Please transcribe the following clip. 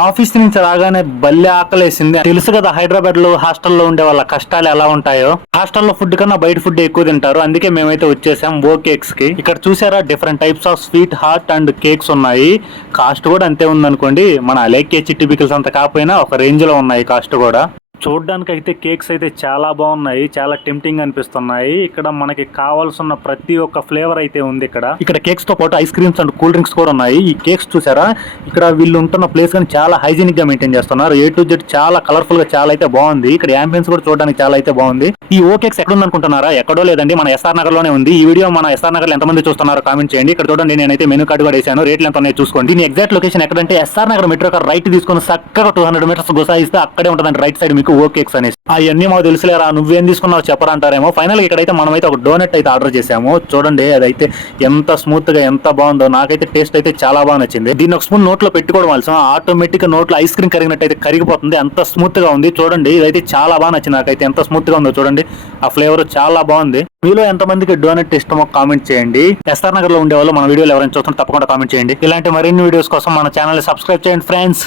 Office నుంచి రాగానే బల్లె ఆకలేసింది. తెలుసు కదా హైదరాబాద్ లో హాస్టల్లో ఉండే వాళ్ళ కష్టాలు ఎలా ఉంటాయో. హాస్టల్లో ఫుడ్ కన్నా బయట ఫుడ్ ఎక్కువ తింటారు. అందుకే మేమైతే వచ్చేసాం ఓ కేక్స్ కి. ఇక్కడ చూసారా different types of sweet hot and cakes ఉన్నాయి. కాస్ట్ కూడా అంతే ఉందనుకోండి. మన అలేకే చిట్టి పికిల్స్ అంత కాకపోయినా ఒక రేంజ్ లో ఉన్నాయి కాస్ట్ కూడా. చూడడానికి అయితే కేక్స్ అయితే చాలా బాగున్నాయి, చాలా టెంప్టింగ్ అనిపిస్తున్నాయి. ఇక్కడ మనకి కావాల్సిన ప్రతి ఒక్క ఫ్లేవర్ అయితే ఉంది. ఇక్కడ కేక్స్ తో పాటు ice creams and cool drinks కూడా ఉన్నాయి. ఈ కేక్స్ చూసారా, ఇక్కడ వీళ్ళు ఉంటున్న ప్లేస్ కానీ చాలా హైజీనిక్ గా మెయింటైన్ చేస్తున్నారు. ఏ టు జెడ్ చాలా కలర్ఫుల్ గా చాలా అయితే బాగుంది. ఇక్కడ యాంబియన్స్ కూడా చూడడానికి చాలా అయితే బాగుంది. ఈ ఓ కేక్స్ ఎక్కడ ఉంది అనుకుంటున్నారా? ఎక్కడో లేదండి, మన ఎస్ఆర్ నగర్ లోనే ఉంది. ఈ వీడియో మన ఎస్ఆర్ నగర్ లో ఎంతమంది చూస్తున్నారో కామెంట్ చేయండి. ఇక్కడ చూడండి, నేనైతే మెనూ కార్డు కూడా వేసాను. రేట్లు ఎంత ఉన్నాయో చూసుకోండి. దీని ఎగ్జాక్ట్ లొకేషన్ ఎక్కడంటే SR Nagar metro car right తీసుకుని చక్కగా 200 మీటర్స్ గుసాయిస్తే అక్కడే ఉంటుందండి రైట్ సైడ్ మీకు ఓ కేక్స్ అనేసి. అవన్నీ మాకు తెలుసులేరా, నువ్వేం తీసుకున్నావు చెప్పరంటారేమో. ఫైనల్ గా ఇక్కడైతే మనమైతే ఒక డోనట్ అయితే ఆర్డర్ చేసాము. చూడండి అదైతే ఎంత స్మూత్ గా ఎంత బాగుందో. నాకైతే టేస్ట్ అయితే చాలా బాగా నచ్చింది. దీన్ని ఒక స్పూన్ నోట్లో పెట్టుకోవడం వలసిన ఆటోమేటిక్ గా నోట్లో ఐస్ క్రీమ్ కరిగినట్టు అయితే కరిగిపోతుంది. అంత స్మూత్ గా ఉంది. చూడండి ఇదైతే చాలా బాగా నచ్చింది నాకైతే. ఎంత స్మూత్ గా ఉందో చూడండి. ఆ ఫ్లేవర్ చాలా బాగుంది. మీలో ఎంతమందికి డోనట్ ఇష్టమో కామెంట్ చేయండి. ఎస్ఆర్ నగర్ లో ఉండే వాళ్ళు మన వీడియోలు ఎవరైనా చూస్తుంటే తప్పకుండా కామెంట్ చేయండి. ఇలాంటి మరిన్ని వీడియోస్ కోసం మన ఛానల్ సబ్స్క్రైబ్ చేయండి ఫ్రెండ్స్.